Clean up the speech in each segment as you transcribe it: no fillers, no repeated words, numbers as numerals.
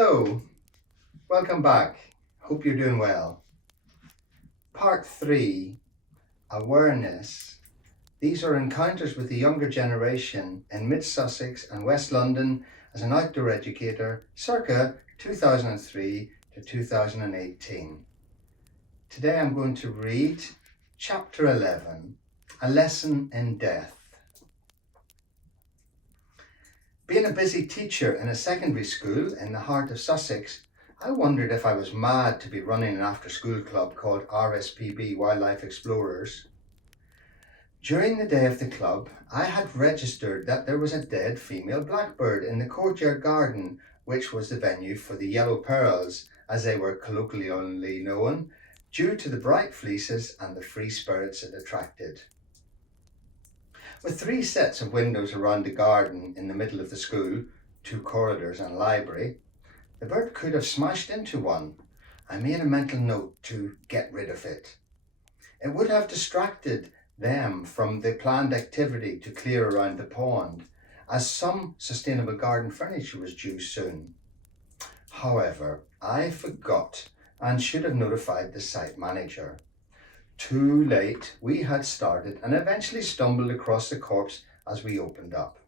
Hello, welcome back. Hope you're doing well. Part 3, Awareness. These are encounters with the younger generation in mid-Sussex and West London as an outdoor educator circa 2003 to 2018. Today I'm going to read Chapter 11, A Lesson in Death. Being a busy teacher in a secondary school in the heart of Sussex, I wondered if I was mad to be running an after-school club called RSPB Wildlife Explorers. During the day of the club, I had registered that there was a dead female blackbird in the courtyard garden, which was the venue for the yellow pearls, as they were colloquially known, due to the bright fleeces and the free spirits it attracted. With 3 sets of windows around the garden in the middle of the school, 2 corridors and a library, the bird could have smashed into one. I made a mental note to get rid of it. It would have distracted them from the planned activity to clear around the pond, as some sustainable garden furniture was due soon. However, I forgot and should have notified the site manager. Too late, we had started and eventually stumbled across the corpse as we opened up.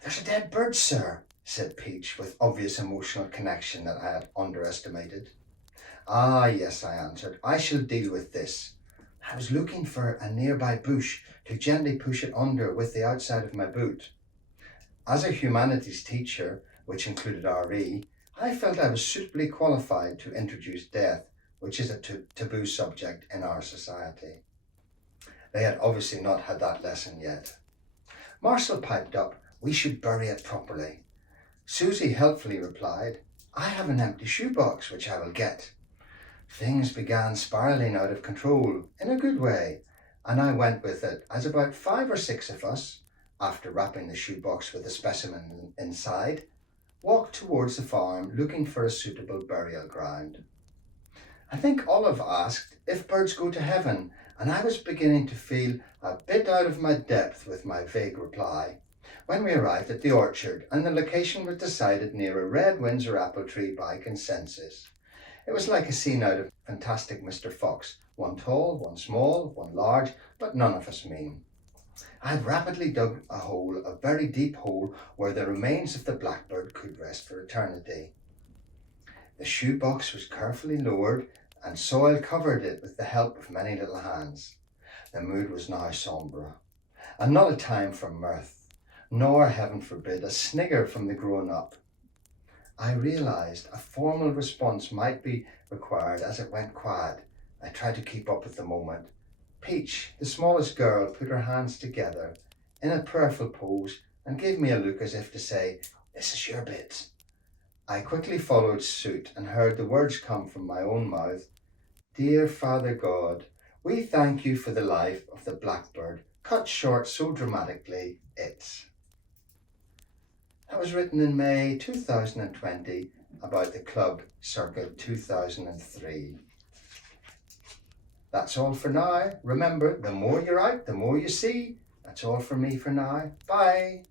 "There's a dead bird, sir," said Peach with obvious emotional connection that I had underestimated. "Ah, yes," I answered. "I shall deal with this. I was looking for a nearby bush to gently push it under with the outside of my boot." As a humanities teacher, which included RE, I felt I was suitably qualified to introduce death, which is a taboo subject in our society. They had obviously not had that lesson yet. Marcel piped up, "We should bury it properly." Susie helpfully replied, "I have an empty shoebox which I will get." Things began spiralling out of control, in a good way, and I went with it as about 5 or 6 of us, after wrapping the shoebox with a specimen inside, walked towards the farm looking for a suitable burial ground. I think Olive asked if birds go to heaven, and I was beginning to feel a bit out of my depth with my vague reply, when we arrived at the orchard and the location was decided near a red Windsor apple tree by consensus. It was like a scene out of Fantastic Mr. Fox, one tall, one small, one large, but none of us mean. I had rapidly dug a hole, a very deep hole, where the remains of the blackbird could rest for eternity. The shoebox was carefully lowered and soil covered it with the help of many little hands. The mood was now sombre, and not a time for mirth, nor, heaven forbid, a snigger from the grown-up. I realised a formal response might be required as it went quiet. I tried to keep up with the moment. Peach, the smallest girl, put her hands together in a prayerful pose and gave me a look as if to say, "This is your bit." I quickly followed suit and heard the words come from my own mouth. "Dear Father God, we thank you for the life of the blackbird, cut short so dramatically, it." That was written in May 2020 about the club circa 2003. That's all for now. Remember, the more you're out, the more you see. That's all from me for now. Bye.